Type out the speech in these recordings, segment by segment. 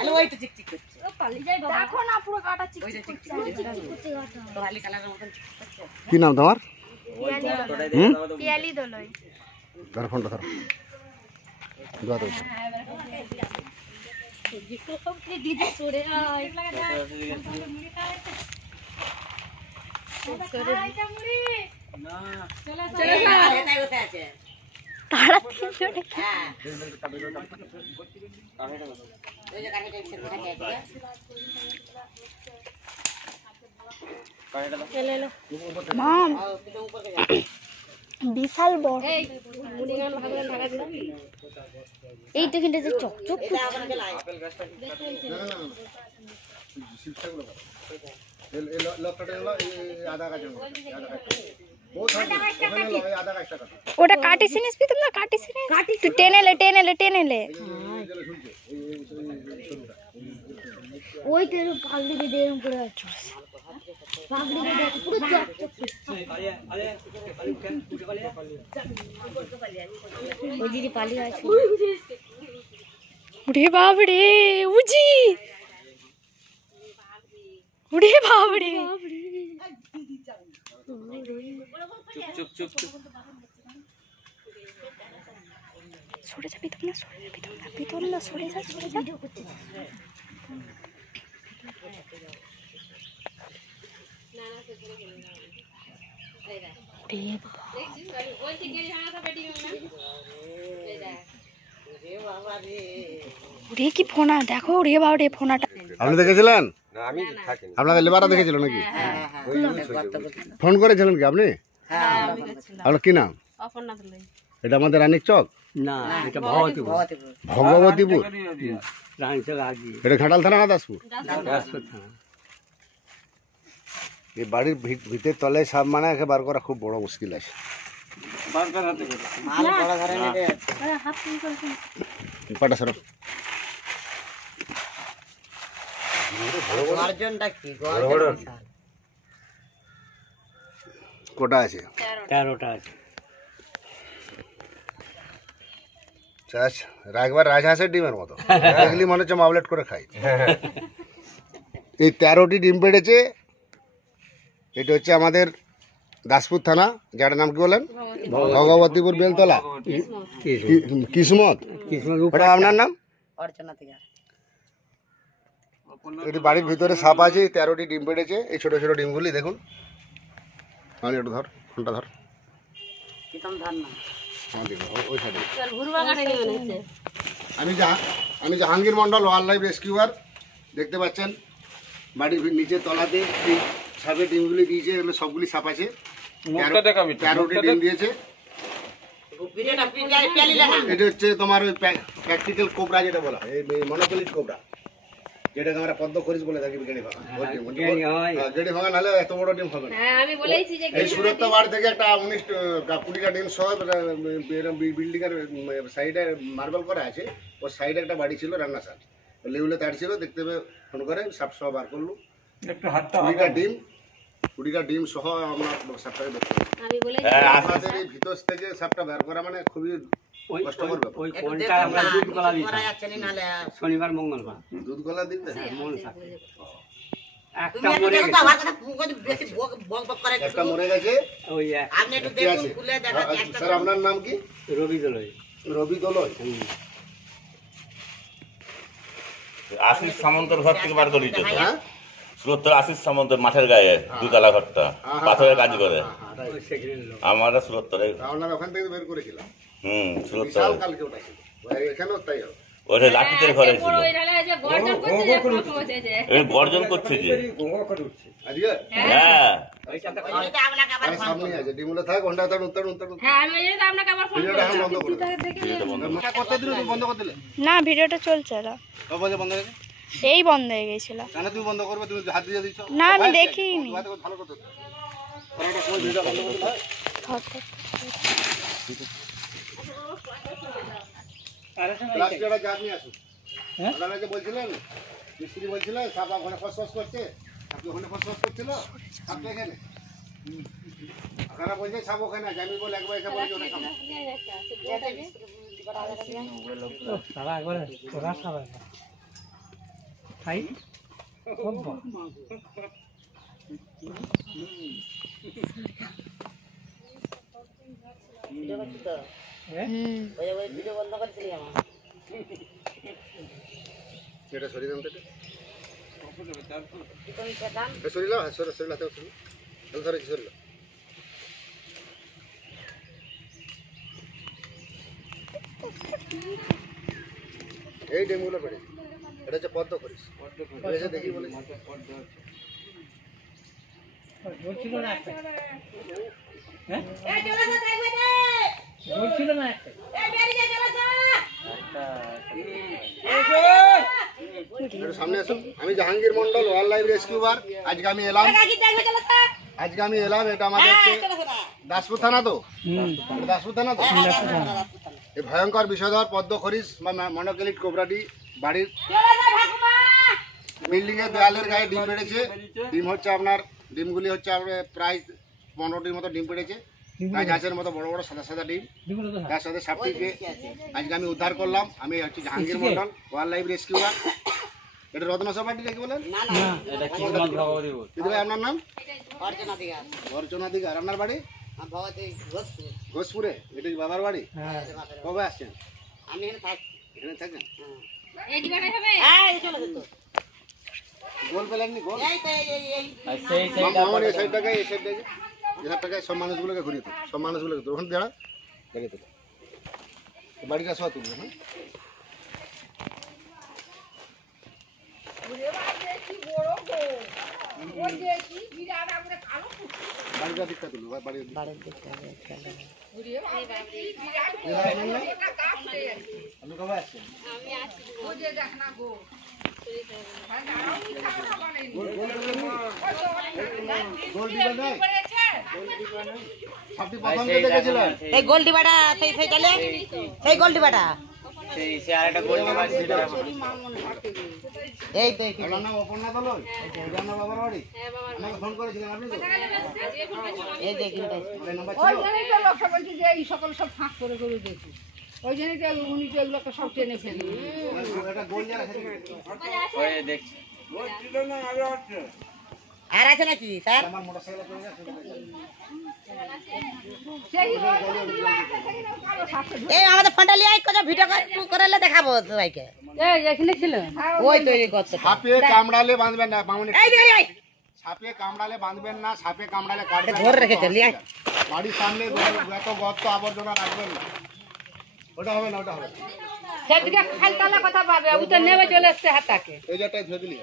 আরে ওই তো চিকচিক করছে দেখো না পুরো কাটা চিকচিক করছে তো হালি কালারের মতন চিকচিক করছে। কি নাম তোমার? পিয়ালি দলই ধর ফোনটা ধর। দোয়া দাও। দিদি সরে আয় এটাই কোথায় আছে? তারা তিনজনে হ্যাঁ ওই যে কাঠিটা ইচ্ছে কোথায় আছে? মাম ও কিন্তু উপরে বিশাল বড় এই তো কিন্তু যে চকচক এটা আবার গেলাই ওটা কাটি সিনিস পি তোমরা কাটি সিনিস তুই টেনেলে ওই তেরো পাগড়ি দিয়ে এরকম করে চড়ছে পাগড়ি দিয়ে পুরো চকচক ওই দিদি পালিয়ে আছে উড়ে বাবড়ে উজি উড়ে বাবড়ে চুপ সরে যা পিতম না সরে যা রে কি ফোনা দেখো রে বাবড়ে ফোনাটা আপনি দেখেছিলেন? আমি থাকি আপনাদের লেবাররা দেখেছিল নাকি? ফোন করেছিলেন কি আপনি? আপনার কি নাম? এটা আমাদের রানীর চক, না এটা ভগবতীপুর ভগবতীপুর। রানীচক আগে এটা ঘাটাল থানা না দাসপুর? দাসপুর থানা। এই বাড়ির ভিতের তলে সাপ মানে একে বার করা খুব বড় মুশকিল আছে। মাল বড় ধরনের পাটা সরো। গর্জনটা কি গর্জন কোটা আছে? 13টা আছে। একবার রাজহাঁসের ডিমের মতো দেখলি মনে হচ্ছে মামলেট করে খাই। এই 13টি ডিম পেড়েছে। এটা হচ্ছে আমাদের দাসপুর থানা, যার নাম কি বলেন? ভগবতীপুর বেলতলা কিসমত। ওটা আপনার নাম? অর্চনা থেকে এটি বাড়ির ভিতরে সাপ আছে। 13টি ডিম পেড়েছে। এই ছোট ছোট ডিমগুলি দেখুন। আমি একটু ধর, ফোনটা ধর। প্রীতম ধর না ওই সাইডে আমি Jahangir Mondal, wild life rescuer. দেখতে পাচ্ছেন বাড়ির নিচে তলাতে এই সাপের ডিমগুলি দিয়েছে। এগুলো সবগুলি সাপ আছে। 13টি ডিম দিয়েছে। এটা হচ্ছে তোমার ওই প্র্যাকটিক্যাল কোবরা যেটা বলা হয়, মনোপলিস কোবরা, যেটাকে আমরা পদ্ম খরিস বলে থাকি। গেড়ি ভাঙা, গেড়ি ভাঙা নাহলে এত বড় ডিম হবে না। এই সুরত বাড়ি থেকে একটা 19-20টা ডিম সহ বিল্ডিং এর সাইডে মার্বেল করা আছে। ওর সাইডে একটা বাড়ি ছিল, রান্নাশাল, লেউলে তার ছিল। দেখতে পেয়ে ফোন করে সাপ সহ বার করলু। 20টা ডিম সহ আমরা সাপটাকে দেখতে পাই। আমাদের এই ভিতর থেকে সাপটা বের করা মানে খুবই কষ্টকর ব্যাপার। ওই কোনটা আমরা দুধ গলা দিই শনিবার মঙ্গলবার দুধ গলা দিতে একটা মরে গেছে। একটা মরে গেছে। ওই স্যার আপনার নাম কি? রবি দলই। রবি দলই। আশিস সামন্তর ঘর থেকে বার করেছে। হ্যাঁ, সুরত্তর আশিস সামন্তর মাঠের গায়ে দুতলা ঘরটা পাথরের কাজ করে। আমরা সুরত্তরে আপনার ওখান থেকে বের করেছিলাম। সুরত্তর বিশাল কালকে ওটা ছিল। এখানেও তাই হবে। ওইটা লাঠিতের ঘরে ছিল। গর্জন করছে যে আজকে হ্যাঁ সামনে আছে ডিমগুলো থাক। ঘন্টা তার উত্তর ভিডিওটা এখন বন্ধ করে বন্ধ করে দিলে না ভিডিওটা চলছে না কবে বন্ধ হয়েছে? এই বন্ধ হয়ে গেছিল। কেন তুমি বন্ধ করবে? তুমি হাত দিয়ে দিচ্ছ। না আমি দেখিনি। ভালো করতে করাটা কোন ভিডিও বন্ধ করতে হয়? লাস্ট একটা জাত নিয়ে আসুন। আপনারা যে বলছিলেন, মিস্ত্রি বলছিলেন সাপ ওখানে ফসফস করছে, আপনি ওখানে ফসফস করছিল, সাপ এখানে আপনারা বলছেন সাপ ওখানে আছে। আমি বলে একবার এসে বলছি ওটা সাপ। ভিডিও করছিস তো? ওই ভিডিও বন্ধ করছিলি আমার। এটা সরিয়ে দাও তো এটা। কি কোন শয়তান? এ সরিয়ে দাও, সরিয়ে দাও, সরিয়ে দাও। সরিয়ে দাও। এই ডেমগুলো পড়ে। এটা হচ্ছে পদ্ম করিস। এসে দেখি বলে। বলছিল না একটা হ্যাঁ এই চলে যা দেখবে দে। বলছিল না একটা এই বেরিয়ে চলে যা। একটু সামনে আসো। আমি Jahangir Mondal, wild life rescuer. আজকে আমি এলাম। কি দেখবে চলে যা। এটা আমাদের হচ্ছে চলে যা। দাসপুর থানা তো। এটা দাসপুর থানা তো। এই ভয়ঙ্কর বিষধর পদ্ম খরিস বা মনোকেলিট কোবরাটি বাড়ির চলে যা ঠাকুমা। বিল্ডিং এর দেওয়ালের গায়ে ডিম পেড়েছে। ডিম হচ্ছে আপনার ডিমগুলি হচ্ছে আপনার প্রায় 15টির মতো ডিম পেড়েছে। গাছের মতো বড় বড় সাদা সাদা ডিম। দিগুলো তো তার সাথে সাপটিকে আজকে আমি উদ্ধার করলাম। আমি হচ্ছে Jahangir Mondal, wild life rescuer. এটা রত্নসভাটি নাকি বলেন? না না দিদি ভাই আপনার নাম? অর্চনা দিগা। অর্চনা দিগার। আপনার বাড়ি আমি ভগবতী ঘোষপুর। ঘোষপুরে। এটা কি বাবার বাড়ি? হ্যাঁ কবে আসছেন? আমি এখানে থাকি। এখানে থাকেন? এই দিবানে হবে। হ্যাঁ এই চলে যেত। গোল পেলেননি গোল? এই তো এই মামন এই সাইডটাকে এই সাইডটাকে এখানটাকে সব মানুষগুলোকে ঘুরিয়ে তো সব মানুষগুলোকে তো ওখানে দাঁড়া দেখে তো বাড়িটা সব তুলবে হ্যাঁ বাড়িটা দিকটা তুলবে বাড়ির দিকটা আপনি কবে আসছেন? গোল দিবে না আপনি প্রথম যে দেখেছিলেন এই গোলটি বাটা সেই চলে সেই গোলটি বাটা সে আরেকটা গোল মাছ ছিল এই তো আপনার নাম অপর্ণা দলই এটার নাম বাবার বাড়ি আমাকে ফোন করেছিলেন আপনি তো এই যে কিন্তু এই নাম্বার ওই ছিল জন্যই তো লোকটা বলছে যে এই সকল সব ফাঁক করে দেখি ওই জন্যই তো উনি তো এগুলোকে সব টেনে ফেলি এটা গোল যারা ওই দেখছি আর আছে নাকি স্যার আমার মোটরসাইকেল চলে গেছে সেই কালো সাপে এই আমাদের ফোনটা লিয়ে আই করে ভিডিও করালে দেখাবো সবাইকে এই এখানে ছিল ওই তো এই করতে সাপে কামড়ালে বাঁধবেন না মামুনি এই দিকে এই সাপে কামড়ালে বাঁধবেন না সাপে কামড়ালে কাটবেন না। ধরে রেখেছে, লিয়ে আয়। বাড়ির সামনে এত গর্ত আবর্জনা রাখবেন না ওটা হবে না ওটা হবে না। সেদিকে খালতালা কথা পাবে ও তো নেবে চলে এসছে হাতাকে এই যেটা ধুয়ে দিলি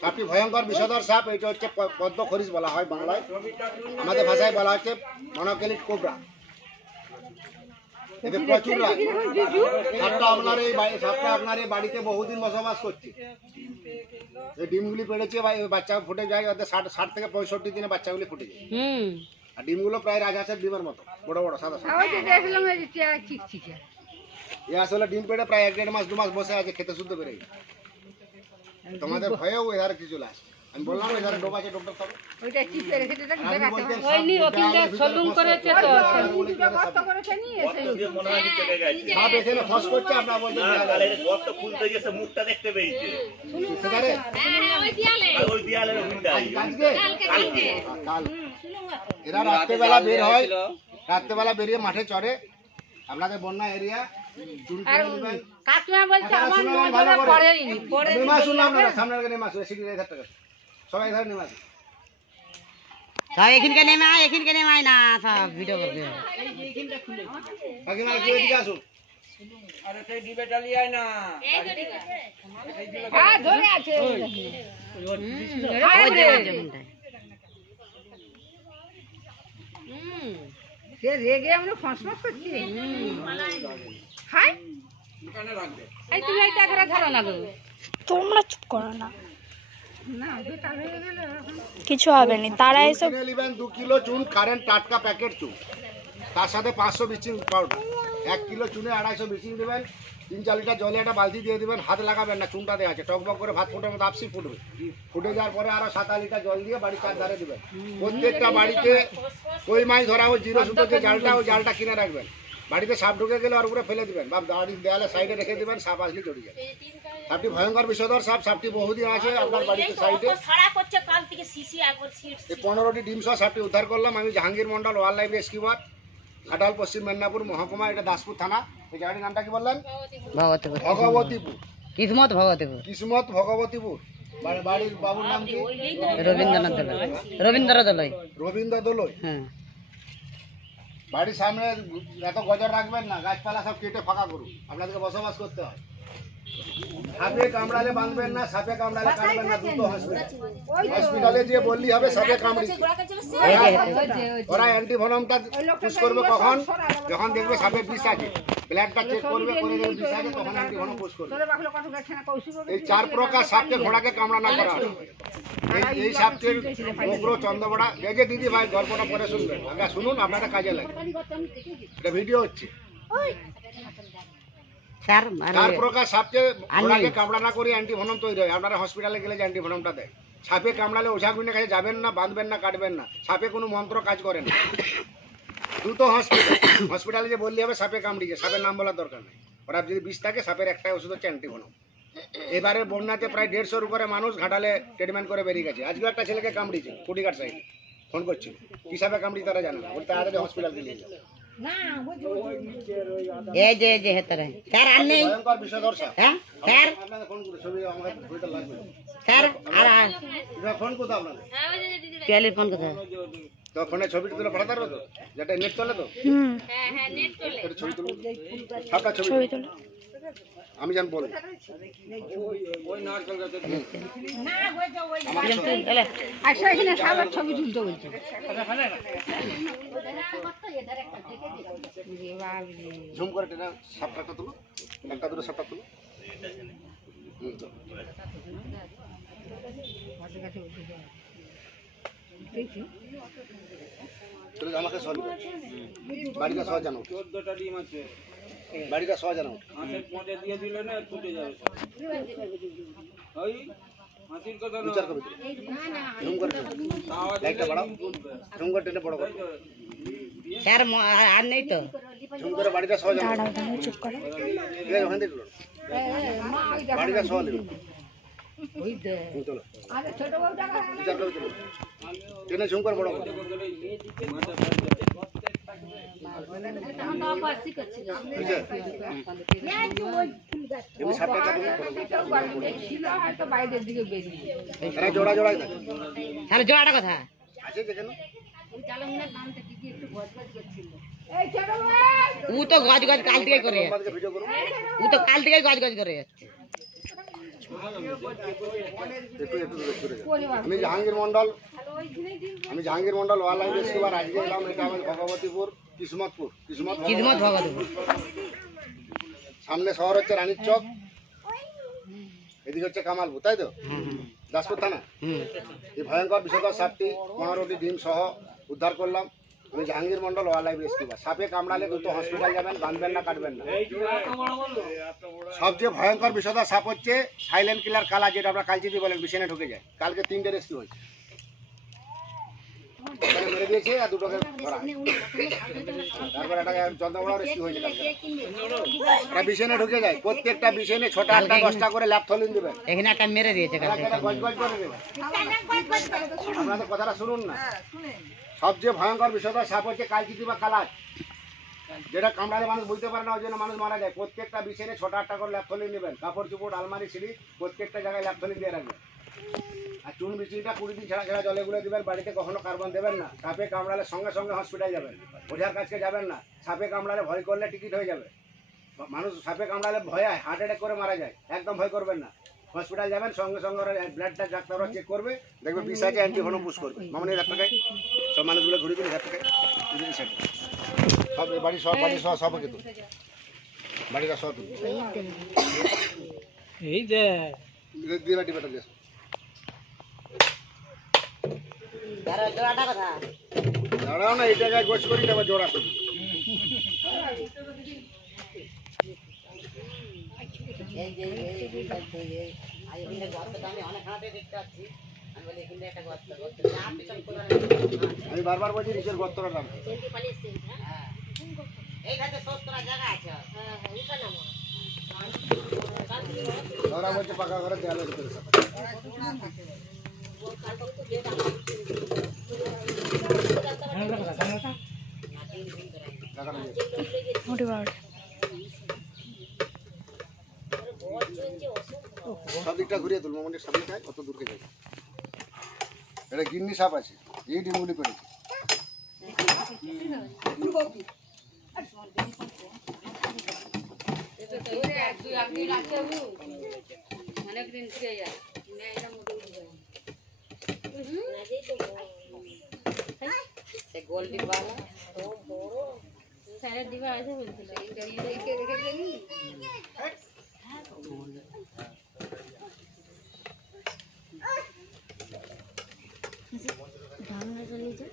সাপটি ভয়ঙ্কর বিষধর সাপ এটা হচ্ছে পদ্ম খরিস বলা হয় বাংলায় আমাদের ভাষায় বলা হচ্ছে মনোকেলিট কোবরা এতে প্রচুর লাগে সাপটা আপনার এই বাড়িতে বহুদিন বসবাস করছে এই ডিমগুলি পেড়েছে বাচ্চা ফুটে যায় 60 থেকে 65 দিনে বাচ্চাগুলি ফুটে যায় আর ডিমগুলো প্রায় রাজহাঁসের ডিমের মতো বড় বড় সাদা সাদা ওই যে দেখলাম এই যে চিকচিকে এ আসলে ডিম পেড়ে প্রায় 1-1.5 মাস 2 মাস বসে আছে খেতে শুদ্ধ বেড়ে গেছে তোমাদের ভয়েও এধারে কিছু চলে আসে আমি বললাম এধারে ডোব আছে ডক্টর সাহেব ওইটা চিপে রেখে দিতে আপনি বলছেন ওই নি ওখানটা সলুন করেছে তো কষ্ট করেছে নি এসে মনে হয় চলে গেছে সাপ এখানে ফস করছে আপনারা বলছেন তাহলে গর্ত খুলতে গেছে মুখটা দেখতে পেয়েছে সেখানে আর ওই দেয়ালের ওখানটাই আজকে কাল এরা রাত্রেবেলা বের হয় রাত্রেবেলা বেরিয়ে মাঠে চড়ে আপনাদের বন্যা এরিয়া কাকিমা বলছে আমার নজরে পড়েইনি পড়ে শুনলাম না সামনের নেমে আসো সিঁড়ি এধার টাকা সবাই এধারে নেমে আসো সব এখানকে নেমে আয় না সব ভিডিও করবে কাকিমা কি এদিকে আসো হ্যাঁ ধরে আছে ওই যে সে রেগে আমরা ফসফস করছি হাই এই তুমি এইটা করে ধরো না গো তোমরা চুপ করো না না বেকার হয়ে গেল কিছু হবে না তারা এসব কিনে নেবেন 2 কিলো চুন কারেন্ট টাটকা প্যাকেট চুন তার সাথে 500 ব্লিচিং পাউডার 1 কিলো চুনে 250 ব্লিচিং দেবেন 3-4 লিটার জলে একটা বালতি দিয়ে দিবেন হাত লাগাবেন না চুনটা দেওয়া আছে টকবক করে ভাত ফুটার মতো আপসি ফুটবে ফুটে যাওয়ার পরে আরো 7 লিটার জল দিয়ে বাড়ির চারধারে দিবেন প্রত্যেকটা বাড়িতে কই মাছ ধরা হয় জিরো সুতো যে জালটা ওই জালটা কিনে রাখবেন বাড়িতে সাপ ঢুকে গেলে ওর উপরে ফেলে দিবেন বা বাড়ির দেয়ালে সাইডে রেখে দিবেন, সাপ আসলে চলে যাবে। সাপটি ভয়ঙ্কর বিষধর সাপ, সাপটি বহুদিন আছে আপনার বাড়িতে সাইডে। এই 15টি ডিম সহ সাপটি উদ্ধার করলাম আমি, Jahangir Mondal, wild life rescuer, Ghatal, পশ্চিম মেদিনীপুর মহকুমা, এটা দাসপুর থানা। এই জায়গাটির নামটা কি বললেন? ভগবতীপুর। ভগবতীপুর। কিসমত ভগবতীপুর। কিসমত ভগবতীপুর। বাড়ির বাবুর নাম কি? রবীন্দ্রনাথ দলই। রবীন্দ্র দলই। রবীন্দ্র দলই। হ্যাঁ। বাড়ির সামনে এত গজর রাখবেন না, গাছপালা সব কেটে ফাঁকা করুন, আপনাদেরকে বসবাস করতে হয়। সাপে কামড়ালে বাঁধবেন না, সাপে কামড়ালে কাটবেন না, দ্রুত হসপিটালে যে বললি হবে সাপে কামড়িছে। ওরা অ্যান্টিভেনমটা পুশ করবে কখন? যখন দেখবে সাপে বিষ আছে, ব্লাডটা চেক করবে, করে দেখবে বিষ আছে, তখন অ্যান্টিভেনম পুশ করবে। এই 4 প্রকার সাপকে ঘোড়াকে কামড়ানো করা হয়। এই সাপটির উগ্র চন্দ্রবড়া। এই যে দিদি ভাই গল্পটা পরে শুনবেন, আগে শুনুন, আপনারা কাজে লাগে, এটা ভিডিও হচ্ছে। স্যার 4 প্রকার সাপকে ঘোড়াকে কামড়ানা করে অ্যান্টিভেনম তৈরি হয়। আপনারা হসপিটালে গেলে যে অ্যান্টিভেনমটা দেয়, সাপে কামড়ালে ওঝা গুণের কাছে যাবেন না, বাঁধবেন না, কাটবেন না, সাপে কোনো মন্ত্র কাজ করে না। দ্রুত হসপিটালে যে বললি হবে সাপে কামড়িছে, সাপের নাম বলার দরকার নেই। ওরা যদি বিষ থাকে, সাপের একটাই ওষুধ হচ্ছে অ্যান্টিভেনম। এবারে বন্যাতে প্রায় 150-র উপরে মানুষ ঘাটালে ট্রিটমেন্ট করে বেরিয়ে গেছে। আজকে একটা ছেলেকে কামড়িছে কুটিঘাট সাইডে, ফোন করছিল, কি সাপে কামড়িছে তারা জানে না, বলতে আগে হসপিটাল নিয়ে যাবে। এই যে হেতারে স্যার আর নেই। ভয়ঙ্কর বিষধর সাপ। হ্যাঁ স্যার। আপনাদের ফোন করে ছবি আমাকে ছবিটা লাগবে স্যার আর ফোন করতে আপনাদের টেলিফোন কথা। তো ফোনে ছবিটা তুলে পাঠাতে পারবে তো, যেটা নেট চলে তো? ছবি তুলো, সাপটা ছবি তুলো, আমি জান বলি। আচ্ছা এখানে সাবার ছবি তুলতে বলছে। ঝুম করে টেনে সাপটা তুলো, একটা দুটো সাপটা তুলো। আমাকে সহ বাড়িটা সহ জানো, 14টা ডিম আছে, বাড়িটা সহ জানো। হাতের পটে দিয়ে দিলে না ফুটে যাবে ওই হাতির কথা না। বিচার করবে ঝুম করে লাইটটা বাড়াও, ঝুম করে টেনে বড় করো। স্যার আর নেই তো। ঝুম করে বাড়িটা সহ জানো, চুপ করো, ওখান থেকে বাড়িটা সহ নেবে। চলো বিচার করবে, চলো টেনে ঝুম করে বড় করো। জোড়া জোড়াই থাকে, তাহলে জোড়াটা কথা আছে যেখানে ও তো গজ গজ কাল থেকে করে, ভিডিও করো। ও তো কাল থেকে গজ গজ করে যাচ্ছে। আমি Jahangir Mondal, wild life rescuer. আজকে এলাম, এটা আমার ভগবতীপুর, কিসমতপুর, কিসমত ভগবতীপুর। সামনে শহর হচ্ছে রানীর চক, এদিকে হচ্ছে কামালপুর, তাই তো? দাসপুর থানা। এই ভয়ঙ্কর বিষধর সাপটি 15টি ডিম সহ উদ্ধার করলাম আমি, Jahangir Mondal, wild life rescuer. সাপে কামড়ালে দ্রুত হসপিটাল যাবেন, বাঁধবেন না, কাটবেন না। সবচেয়ে ভয়ঙ্কর বিষধর সাপ হচ্ছে সাইলেন্ট কিলার কালা, যেটা আমরা কালচিতি বলেন, বিছানে ঢুকে যায়। কালকে 3টে রেস্কিউ হয়েছে, মেরে দিয়েছে আর দুটোকে ধরা, তারপর একটা চন্দ্রবড়া রেস্কিউ হয়েছে। এটা বিছানে ঢুকে যায়, প্রত্যেকটা বিছানে 6টা 8টা 10টা করে ল্যাপথলিন দেবেন। এখানে একটা মেরে দিয়েছে কালকে। গজ গজ করে দেবেন। আপনাদের কথাটা শুনুন না। সবচেয়ে ভয়ঙ্কর বিষধর সাপ হচ্ছে কালচিতি বা কালাজ, যেটা কামড়ালে মানুষ বুঝতে পারে না, ওই জন্য মানুষ মারা যায়। প্রত্যেকটা বিছানে 6টা 8টা করে ল্যাপথলিন নেবেন। কাপড় চুপড়, আলমারি, সিঁড়ি, প্রত্যেকটা জায়গায় ল্যাপথলিন দিয়ে রাখবেন। আর চুন বিচিটা 20 দিন ছাড়া ছাড়া জলে গুলে দেবেন। বাড়িতে কখনো কার্বন দেবেন না। সাপে কামড়ালে সঙ্গে সঙ্গে হসপিটাল যাবেন, ওঝার কাছে যাবেন না। সাপে কামড়ালে ভয় করলে টিকিট হয়ে যাবে। মানুষ সাপে কামড়ালে ভয় হয়, হার্ট অ্যাটাক করে মারা যায়। একদম ভয় করবেন না, হসপিটাল যাবেন, সঙ্গে সঙ্গে ওরা ব্লাডটা ডাক্তাররা চেক করবে, দেখবে বিষ আছে, অ্যান্টিভেনম পুশ করবে। মামনি 1000 টাকায় সব মানুষগুলো ঘুরে দিন, 1000 টাকায় সব বাড়ি সব, বাড়ি সহ সব কিন্তু বাড়িটা সব এই যে দিয়ে বাটি বেটা দিয়ে জোড়াটা কথা দাঁড়াও না, এই জায়গায় গোছ করি, আবার জোড়া করি। আমি বারবার বলছি নিচের গর্তটার নাম। এইখানে শোধ করার জায়গা আছে। ওরা বলছে পাকা ঘরে দেয়ালের ভিতরে সব। টাকাটা দিয়ে। সব দিকটা ঘুরিয়ে তুলবো মন্দির সামনে যায় কত দূরকে যাবে। এটা গিন্নি সাপ আছে এই ডিমগুলি করেছে। অনেকদিন থেকে যায় গোল ডিব্বা স্যারের দিবা আছে বলছিল ধারণা চলে যায়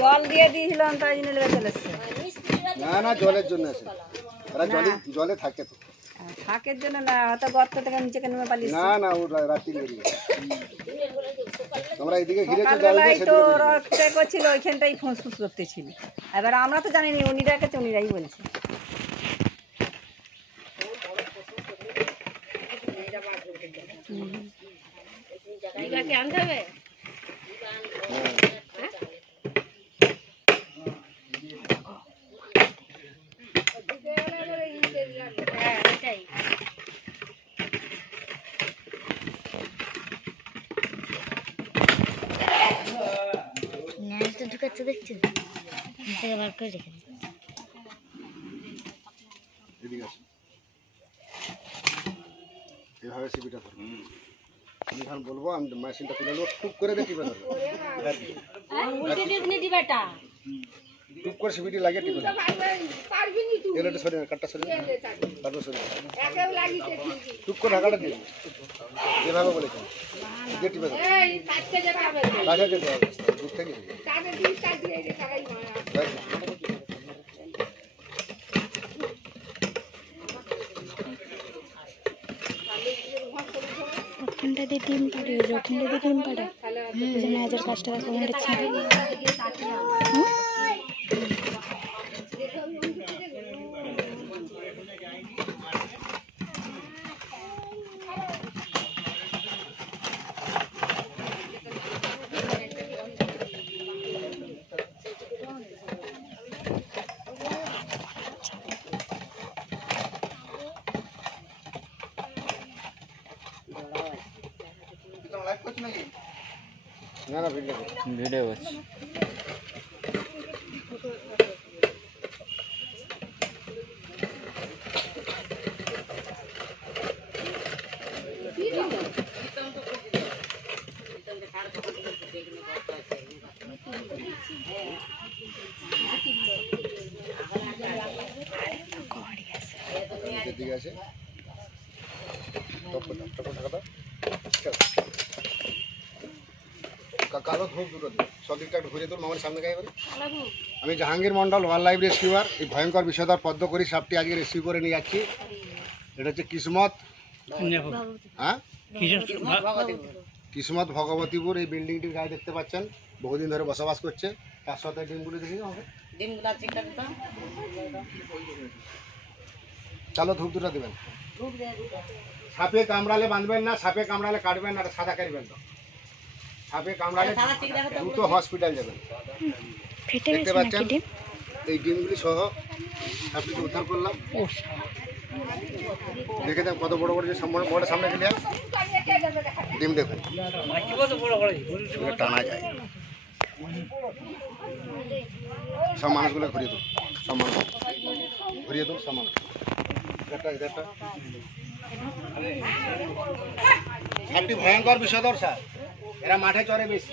জল দিয়ে দিয়েছিলাম তাই জন্য লেগে চলে এসছে না না জলের জন্য আছে ওরা জলে থাকে তো ফাঁকের জন্য না হয়তো গর্ত থেকে নিচে নেমে পালিয়েছে না না ও রাত্রি বেরিয়ে তোমরা এইদিকে ঘিরেছো জল সকালবেলায় দিয়ে তো সেদিকে রক্তে করছিল ওইখানটাই ফুঁস করতেছিল এবার আমরা তো জানিনি উনি রেখেছে উনিরাই বলছে আনতে হবে ন্যাসটা ঢুকাচ্ছে দেখছো থেকে বার করে রেখে দিচ্ছি এদিকে আসো এভাবে সিবিটা করো আমি এখন বলবো আমি মেশিনটা তুলে নেবো টুক করে দেখি টুক করে সিবিটি লাগিয়ে টিপে এলাটা সরে কাটটা সরে কাটটা সরে টুক করে ঢাকাটা দিয়ে যেভাবে বলেছেন দিয়ে টিপে দাও কাজা যেতে হবে দূর থেকে ওখানটা দিয়ে ডিম পাড়ে ওখানটা দিয়ে ডিম পাড়ে ওই জন্য আজের কাজটা ওখানটা ছেড়ে না না ভিডিও করছি এদিকে আছে কালো ধূপ দুটো দিন সব দিকটা একটু ঘুরে তোর মামার সামনে গায়ে বলি আমি Jahangir Mondal wild life rescuer এই ভয়ঙ্কর বিষয়দার পদ্ম করি সাপটি আজকে রেস্কিউ করে নিয়ে যাচ্ছি এটা হচ্ছে কিসমত হ্যাঁ কিসমত ভগবতীপুর এই বিল্ডিংটির গায়ে দেখতে পাচ্ছেন বহুদিন ধরে বসবাস করছে তার সাথে ডিমগুলো দেখি আমাকে ডিমগুলা চিকটা দিত চালো ধূপ দুটো দেবেন সাপে কামড়ালে বাঁধবেন না সাপে কামড়ালে কাটবেন না সাদা কাটবেন তো সাপে কামড়ালে দ্রুত হসপিটাল যাবেন ফেটে দেখতে গেছে পাচ্ছেন নাকি ডিম এই ডিমগুলি সহ সাপটিকে উদ্ধার করলাম দেখে দেন কত বড় বড় যে বড় সামনে গেলে ডিম দেখুন টানা যায় সব মানুষগুলো ঘুরিয়ে দিন সব মানুষ ঘুরিয়ে দিন সব মানুষ সাপটি ভয়ঙ্কর বিষধর স্যার এরা মাঠে চড়ে বেশি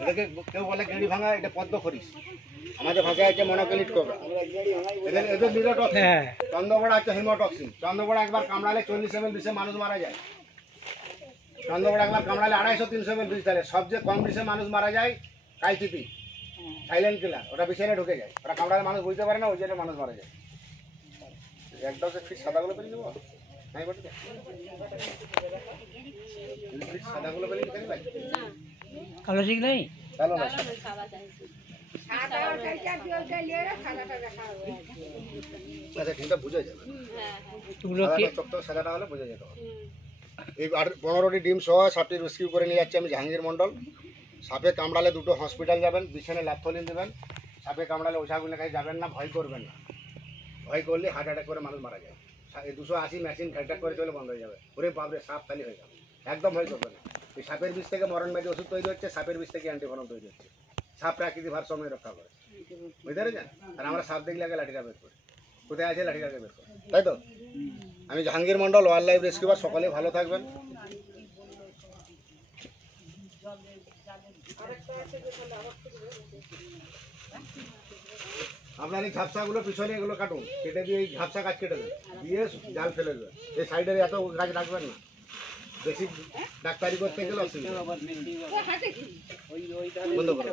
এটাকে কেউ বলে গেঁড়ি ভাঙা এটা পদ্ম খরিস আমাদের ভাষায় আছে মনোক্লিট কোবরা এদের নিরোটক্সিন চন্দ্রবড়া হচ্ছে হিমোটক্সিন চন্দ্রবড়া একবার কামড়ালে 40 ml বিষে মানুষ মারা যায় চন্দ্রবড়া একবার কামড়ালে 250-300 ml বিষ দেয় সবচেয়ে কম বিষে মানুষ মারা যায় কাইচিপি সাইলেন্ট কিলার, ওটা বিছানে ঢুকে যায়, ওটা কামড়ালে মানুষ বুঝতে পারে না, ওই জন্য মানুষ মারা যায়। একদম ফিট সাদাগুলো পেলে নেবো নাই বলছি ফিট সাদাগুলো পেলে নিতে ভাই কালো শিখ নাই চলো না আচ্ছা ঠিকটা বুঝে যাবে এগুলো কি চোখটা সাদাটা হলে বুঝে যেতে হবে। এই 15টি ডিম সহ সাপটি রেস্কিউ করে নিয়ে যাচ্ছি আমি জাহাঙ্গীর মণ্ডল। সাপে কামড়ালে দুটো হসপিটাল যাবেন, বিছানে ল্যাপথলিন দেবেন। সাপে কামড়ালে ওঝাগুলোর কাছে যাবেন না, ভয় করবেন না। ভয় করলে হার্ট অ্যাটাক করে মানুষ মারা যায়। 280 মেশিন ঠ্যাকঠাক করে চলে বন্ধ হয়ে যাবে। ওরে বাপরে সাপ খালি হয়ে যাবে, একদম ভয় করবে না। এই সাপের বিষ থেকে মরণ ব্যাধি ওষুধ তৈরি হচ্ছে, সাপের বিষ থেকে অ্যান্টিভেনম তৈরি হচ্ছে। সাপ প্রাকৃতিক ভারসাম্য রক্ষা করে, বুঝতে পেরেছেন? আর আমরা সাপ দেখলে আগে লাঠিটা বের করি, কোথায় আছে লাঠিটা বের করি, তাই তো? আমি জাহাঙ্গীর মণ্ডল, ওয়াইল্ড লাইফ রেস্কিউয়ার। সকলে ভালো থাকবেন। আপনার এই ঝাপসাগুলো পিছনে এগুলো কাটুন, কেটে দিয়ে এই ঝাপসা গাছ কেটে দেন, দিয়ে জাল ফেলে দেবেন। এই সাইডের এত গাছ রাখবেন না, বেশি ডাক্তারি করতে গেলে অসুবিধা। বন্ধ করো।